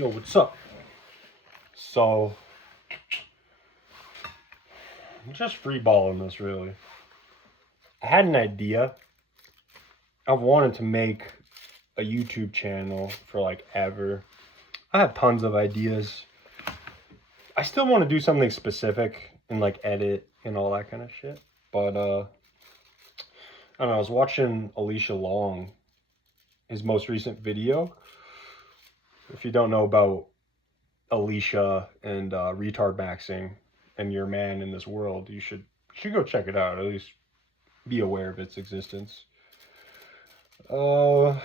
Yo, what's up? So, I'm just freeballing this, really. I had an idea. I've wanted to make a YouTube channel for like ever. I have tons of ideas. I still want to do something specific and like edit and all that kind of shit. But I don't know, I was watching Alicia Long, his most recent video. If you don't know about Alicia and retard maxing and your man in this world, you should go check it out. At least be aware of its existence. Man,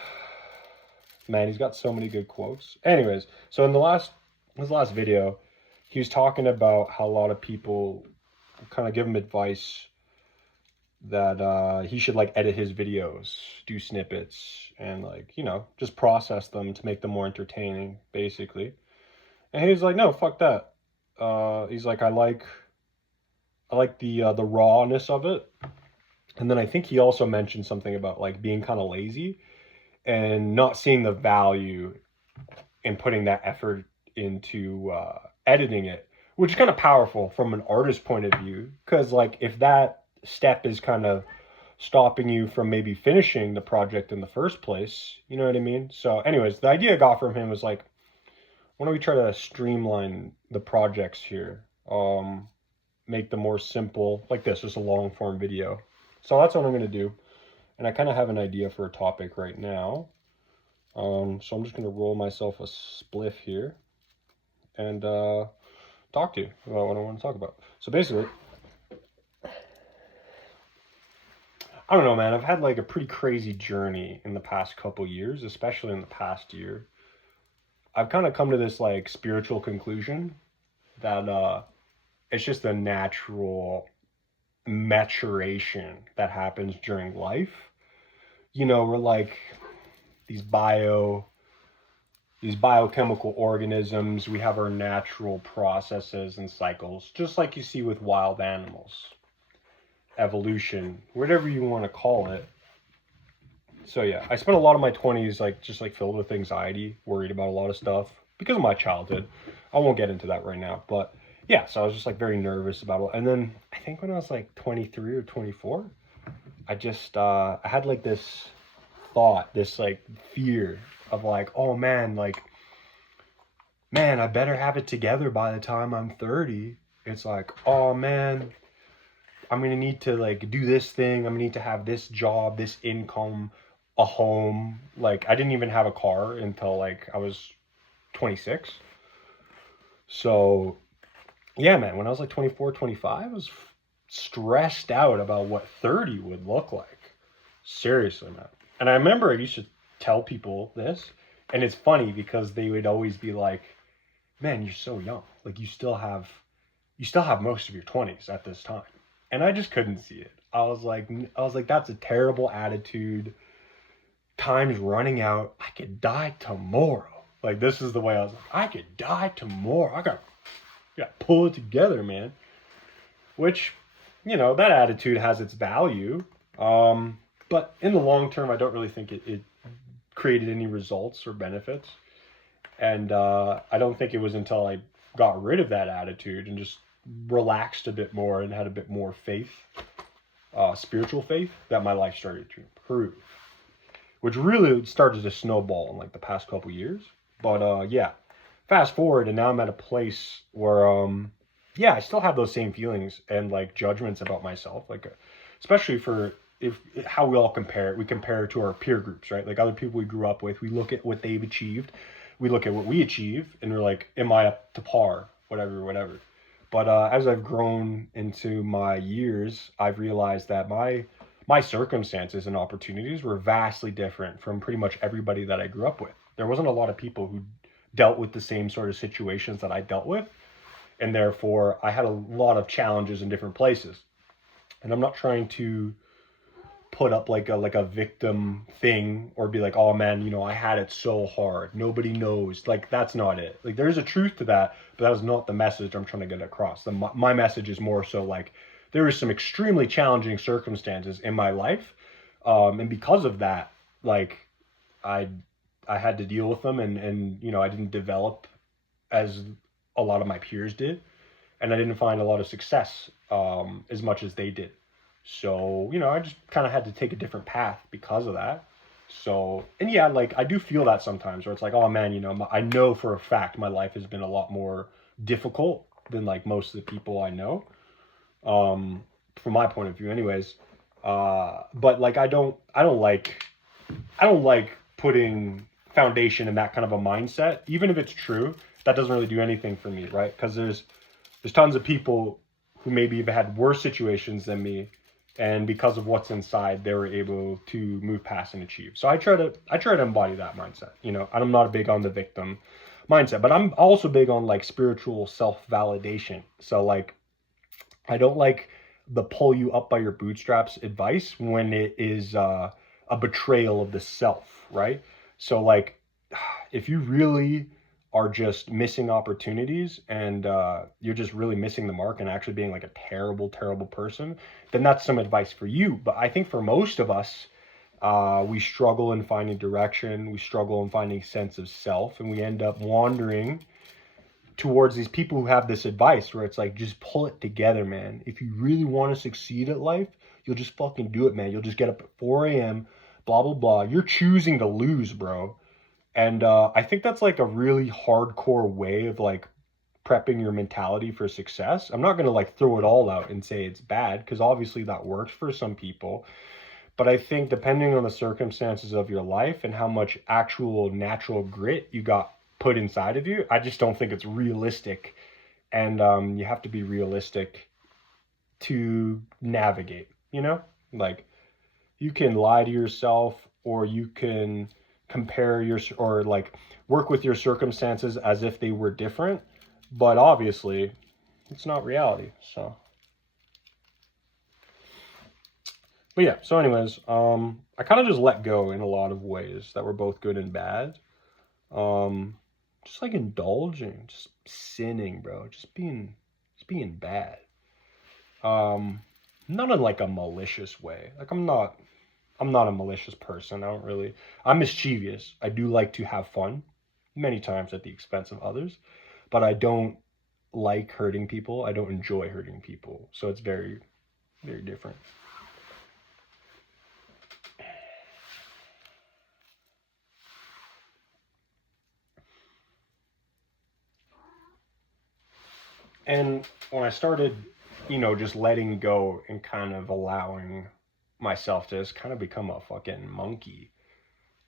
he's got so many good quotes. Anyways, so in his last video, he was talking about how a lot of people kind of give him advice that he should like edit his videos, do snippets, and like, you know, just process them to make them more entertaining, basically. And he was like, no, fuck that. He's like, I like the rawness of it. And then I think he also mentioned something about like being kind of lazy and not seeing the value in putting that effort into editing it, which is kind of powerful from an artist point of view. Because like if that step is kind of stopping you from maybe finishing the project in the first place, you know what I mean? So anyways, the idea I got from him was like, why don't we try to streamline the projects here? Make them more simple, like this, just a long form video. So that's what I'm gonna do. And I kind of have an idea for a topic right now. So I'm just gonna roll myself a spliff here and talk to you about what I want to talk about. So basically, I don't know, man. I've had like a pretty crazy journey in the past couple years, especially in the past year. I've kind of come to this like spiritual conclusion that it's just a natural maturation that happens during life. You know, we're like these biochemical organisms. We have our natural processes and cycles, just like you see with wild animals. Evolution, whatever you want to call it. So yeah, I spent a lot of my 20s like just like filled with anxiety, worried about a lot of stuff because of my childhood. I won't get into that right now, but yeah, so I was just like very nervous about it. And then I think when I was like 23 or 24, I had like this thought, this like fear of like, oh man, like, man, I better have it together by the time I'm 30. It's like, oh man, I'm gonna need to like do this thing. I'm gonna need to have this job, this income, a home. Like I didn't even have a car until like I was 26. So yeah, man, when I was like 24, 25, I was stressed out about what 30 would look like. Seriously, man. And I remember I used to tell people this, and it's funny because they would always be like, man, you're so young. Like you still have most of your 20s at this time. And I just couldn't see it. I was like, that's a terrible attitude. Time's running out. I could die tomorrow. Like this is the way I was like, I could die tomorrow. I gotta pull it together, man. Which, you know, that attitude has its value. But in the long term, I don't really think it created any results or benefits. And I don't think it was until I got rid of that attitude and just relaxed a bit more and had a bit more faith, spiritual faith, that my life started to improve. Which really started to snowball in like the past couple years. But yeah, fast forward and now I'm at a place where yeah, I still have those same feelings and like judgments about myself, like especially for if how we all compare. We compare to our peer groups, right? Like other people we grew up with, we look at what they've achieved, we look at what we achieve, and we're like, am I up to par? Whatever. But as I've grown into my years, I've realized that my circumstances and opportunities were vastly different from pretty much everybody that I grew up with. There wasn't a lot of people who dealt with the same sort of situations that I dealt with, and therefore I had a lot of challenges in different places. And I'm not trying to put up like a victim thing or be like, oh man, you know, I had it so hard, nobody knows. Like that's not it. Like there's a truth to that, but that was not the message I'm trying to get across. My message is more so like there were some extremely challenging circumstances in my life, and because of that, like I I had to deal with them, and you know, I didn't develop as a lot of my peers did, and I didn't find a lot of success as much as they did. So, you know, I just kind of had to take a different path because of that. So, and yeah, like I do feel that sometimes where it's like, oh man, you know, I know for a fact my life has been a lot more difficult than like most of the people I know, from my point of view, anyways. But like I don't like putting foundation in that kind of a mindset, even if it's true. That doesn't really do anything for me, right? Because there's tons of people who maybe have had worse situations than me, and because of what's inside, they were able to move past and achieve. So I try to embody that mindset. You know, I'm not big on the victim mindset, but I'm also big on like spiritual self validation. So like I don't like the pull you up by your bootstraps advice when it is a betrayal of the self, right? So like if you really are just missing opportunities, and you're just really missing the mark and actually being like a terrible, terrible person, then that's some advice for you. But I think for most of us, we struggle in finding direction, we struggle in finding sense of self, and we end up wandering towards these people who have this advice where it's like, just pull it together, man. If you really want to succeed at life, you'll just fucking do it, man. You'll just get up at 4 a.m., blah, blah, blah. You're choosing to lose, bro. And I think that's like a really hardcore way of like prepping your mentality for success. I'm not going to like throw it all out and say it's bad, because obviously that works for some people. But I think depending on the circumstances of your life and how much actual natural grit you got put inside of you, I just don't think it's realistic. And you have to be realistic to navigate, you know? Like you can lie to yourself, or you can compare your, or like work with your circumstances as if they were different, but obviously it's not reality. So but yeah, so anyways, I kind of just let go in a lot of ways that were both good and bad. Um, just like indulging, just sinning, bro, just being bad. Um, Not in like a malicious way. Like I'm not a malicious person. I don't really. I'm mischievous. I do like to have fun, many times at the expense of others, but I don't like hurting people. I don't enjoy hurting people. So it's very, very different. And when I started, you know, just letting go and kind of allowing myself to just kind of become a fucking monkey,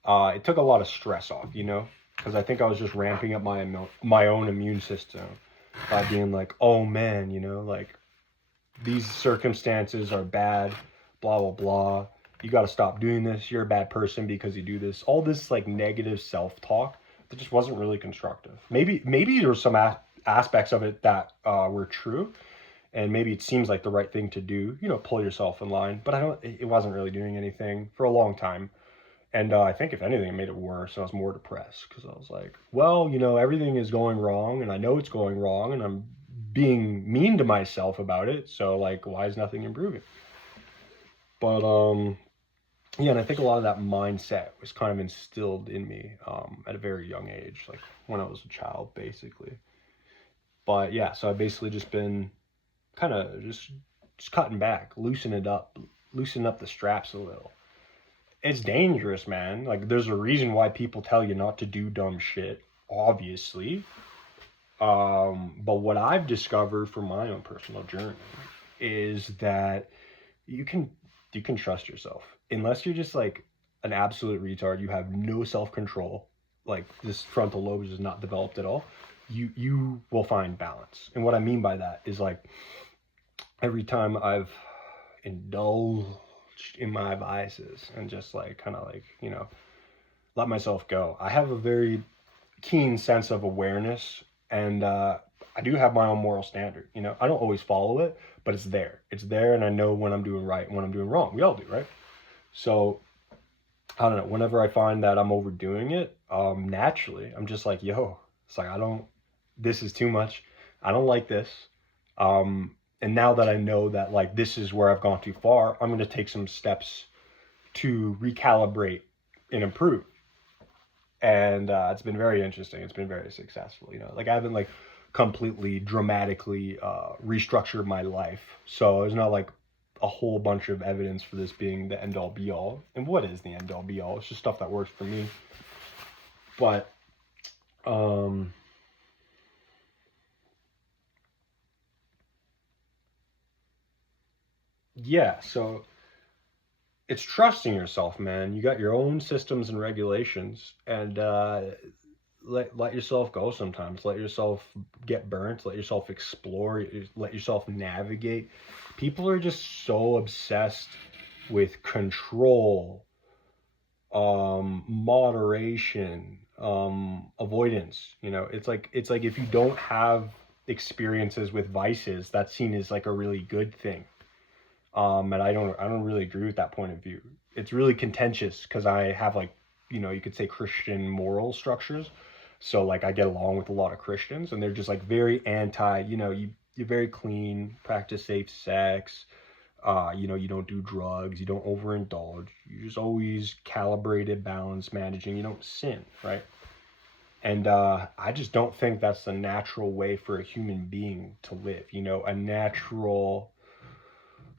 it took a lot of stress off, you know, because I think I was just ramping up my own immune system by being like, oh man, you know, like these circumstances are bad, blah blah blah. You got to stop doing this. You're a bad person because you do this. All this like negative self talk that just wasn't really constructive. Maybe there were some aspects of it that were true, and maybe it seems like the right thing to do. You know, pull yourself in line. But I don't. It wasn't really doing anything for a long time. And I think if anything, it made it worse. I was more depressed because I was like, well, you know, everything is going wrong, and I know it's going wrong, and I'm being mean to myself about it. So like, why is nothing improving? But yeah, and I think a lot of that mindset was kind of instilled in me at a very young age, like when I was a child, basically. But yeah, so I've basically just been kind of just cutting back, loosening up the straps a little. It's dangerous, man. Like there's a reason why people tell you not to do dumb shit, obviously. But what I've discovered from my own personal journey is that you can you can trust yourself. Unless you're just like an absolute retard, you have no self-control, like this frontal lobe is not developed at all, you will find balance. And what I mean by that is like every time I've indulged in my vices and just like kind of like, you know, let myself go, I have a very keen sense of awareness, and I do have my own moral standard. You know, I don't always follow it, but it's there. It's there, and I know when I'm doing right and when I'm doing wrong. We all do, right? So I don't know. Whenever I find that I'm overdoing it, naturally, I'm just like, yo, it's like I don't. This is too much. I don't like this. And now that I know that like this is where I've gone too far, I'm going to take some steps to recalibrate and improve. And it's been very interesting. It's been very successful. Like I haven't like completely dramatically restructured my life, so there's not like a whole bunch of evidence for this being the end all be all. And what is the end all be all? It's just stuff that works for me. But um yeah, so it's trusting yourself, man. You got your own systems and regulations, and let yourself go sometimes. Let yourself get burnt. Let yourself explore. Let yourself navigate. People are just so obsessed with control, moderation, avoidance. It's like if you don't have experiences with vices, that's seen as like a really good thing. And I don't really agree with that point of view. It's really contentious because I have like, you could say Christian moral structures. So like I get along with a lot of Christians, and they're just like very anti, you're very clean, practice safe sex, you don't do drugs, you don't overindulge, you just always calibrated, balanced, managing, you don't sin, right? And I just don't think that's the natural way for a human being to live, a natural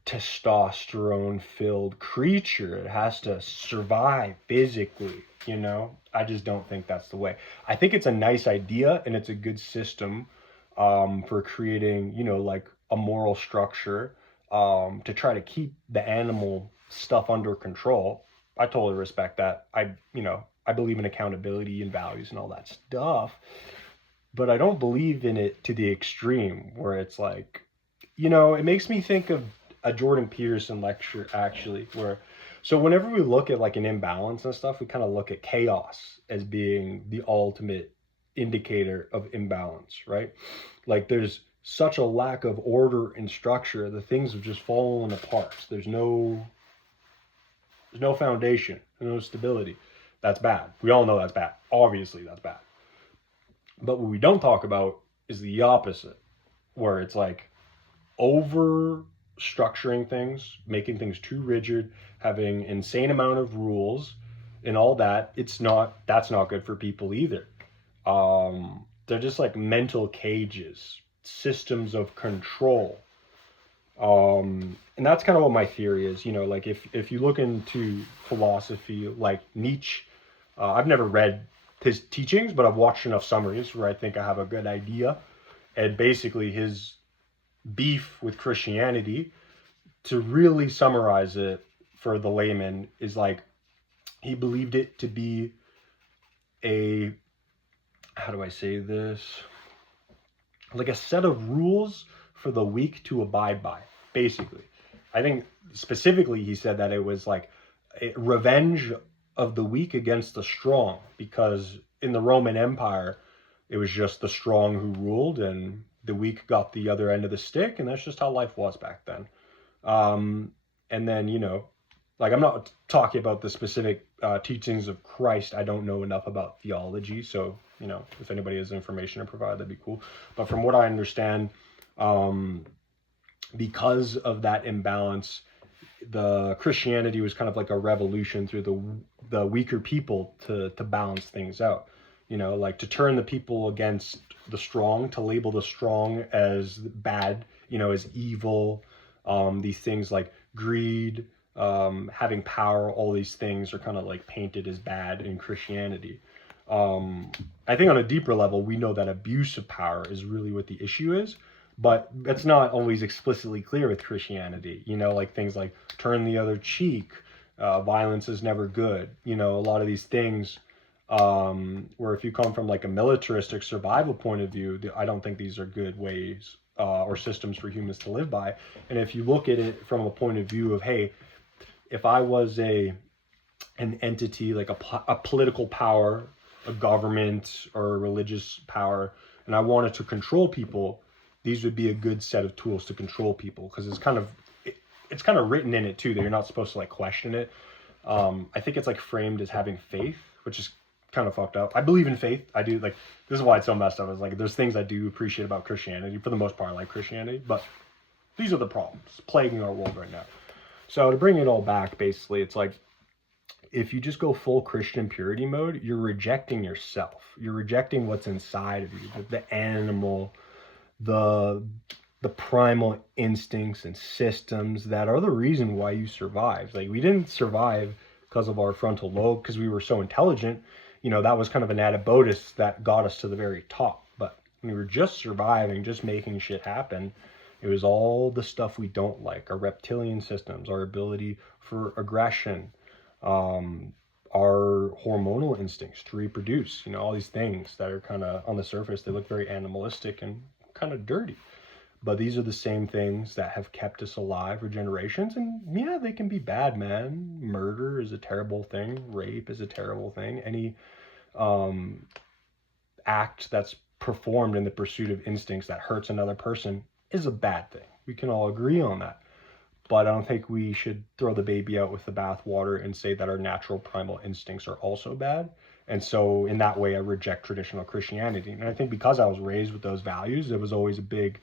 testosterone filled creature. It has to survive physically. I just don't think that's the way. I think it's a nice idea and it's a good system for creating, like a moral structure to try to keep the animal stuff under control. I totally respect that. I believe in accountability and values and all that stuff, but I don't believe in it to the extreme where it's like, it makes me think of a Jordan Peterson lecture actually, where so whenever we look at like an imbalance and stuff, we kind of look at chaos as being the ultimate indicator of imbalance, right? Like there's such a lack of order and structure, the things have just fallen apart. There's no foundation, no stability. That's bad. We all know that's bad. Obviously, that's bad. But what we don't talk about is the opposite, where it's like over structuring things, making things too rigid, having insane amount of rules and all that. That's not good for people either. They're just like mental cages, systems of control. And that's kind of what my theory is. Like if you look into philosophy, like Nietzsche, I've never read his teachings, but I've watched enough summaries where I think I have a good idea. And basically, his beef with Christianity, to really summarize it for the layman, is like he believed it to be a, how do I say this? Like a set of rules for the weak to abide by, basically. I think specifically he said that it was like a revenge of the weak against the strong, because in the Roman Empire, it was just the strong who ruled and the weak got the other end of the stick, and that's just how life was back then. Um, and then, like I'm not talking about the specific teachings of Christ. I don't know enough about theology, so if anybody has information to provide, that'd be cool. But from what I understand, um, because of that imbalance, the Christianity was kind of like a revolution through the weaker people to balance things out. Like to turn the people against the strong, to label the strong as bad, as evil. These things like greed, having power, all these things are kind of like painted as bad in Christianity. I think on a deeper level, we know that abuse of power is really what the issue is, but that's not always explicitly clear with Christianity. Like things like turn the other cheek, violence is never good. A lot of these things, where if you come from like a militaristic survival point of view, I don't think these are good ways or systems for humans to live by. And if you look at it from a point of view of, hey, if I was an entity like a political power, a government or a religious power, and I wanted to control people, these would be a good set of tools to control people, because it's kind of written in it too that you're not supposed to like question it. I think it's like framed as having faith, which is kind of fucked up. I believe in faith. I do. Like, this is why it's so messed up. Is like there's things I do appreciate about Christianity. For the most part, I like Christianity, but these are the problems plaguing our world right now. So to bring it all back, basically, it's like, if you just go full Christian purity mode, you're rejecting yourself. You're rejecting what's inside of you, the animal, the the primal instincts and systems that are the reason why you survived. Like, we didn't survive because of our frontal lobe because we were so intelligent. You know, that was kind of an added bonus that got us to the very top. But when we were just surviving, just making shit happen, it was all the stuff we don't like, our reptilian systems, our ability for aggression, our hormonal instincts to reproduce, you know, all these things that are kind of on the surface, they look very animalistic and kind of dirty. But these are the same things that have kept us alive for generations. And yeah, they can be bad, man. Murder is a terrible thing. Rape is a terrible thing. Any um, act that's performed in the pursuit of instincts that hurts another person is a bad thing. We can all agree on that. But I don't think we should throw the baby out with the bathwater and say that our natural primal instincts are also bad. And so in that way, I reject traditional Christianity. And I think because I was raised with those values, there was always a big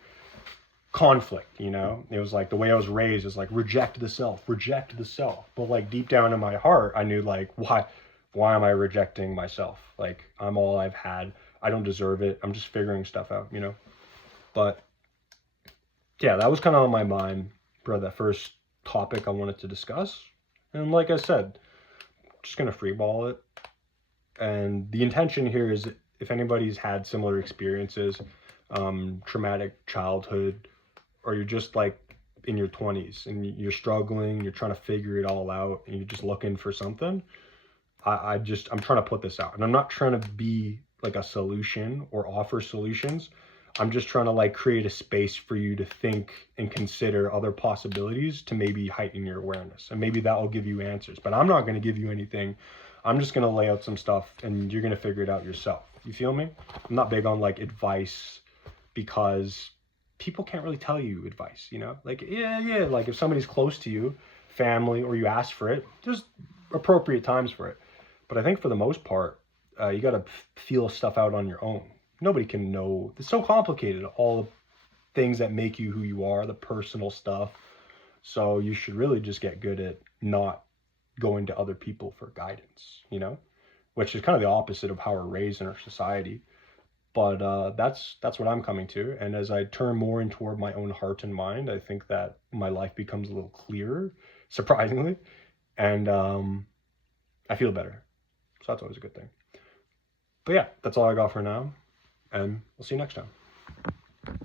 conflict, you know? It was like the way I was raised is like, reject the self, reject the self. But like deep down in my heart, I knew like, why am I rejecting myself? Like, I'm all I've had. I don't deserve it. I'm just figuring stuff out, you know? But yeah, that was kind of on my mind for that first topic I wanted to discuss. And like I said, just gonna freeball it. And the intention here is, if anybody's had similar experiences, traumatic childhood, or you're just like in your 20s and you're struggling, you're trying to figure it all out, and you're just looking for something, I'm trying to put this out. And I'm not trying to be like a solution or offer solutions. I'm just trying to like create a space for you to think and consider other possibilities to maybe heighten your awareness. And maybe that will give you answers. But I'm not going to give you anything. I'm just going to lay out some stuff and you're going to figure it out yourself. You feel me? I'm not big on like advice because people can't really tell you advice, you know? Like, yeah, like if somebody's close to you, family, or you ask for it, there's appropriate times for it. But I think for the most part, you got to feel stuff out on your own. Nobody can know. It's so complicated, all the things that make you who you are, the personal stuff. So you should really just get good at not going to other people for guidance, you know, which is kind of the opposite of how we're raised in our society. But that's what I'm coming to. And as I turn more in toward my own heart and mind, I think that my life becomes a little clearer, surprisingly. And I feel better. So that's always a good thing. But yeah, that's all I got for now. And we'll see you next time.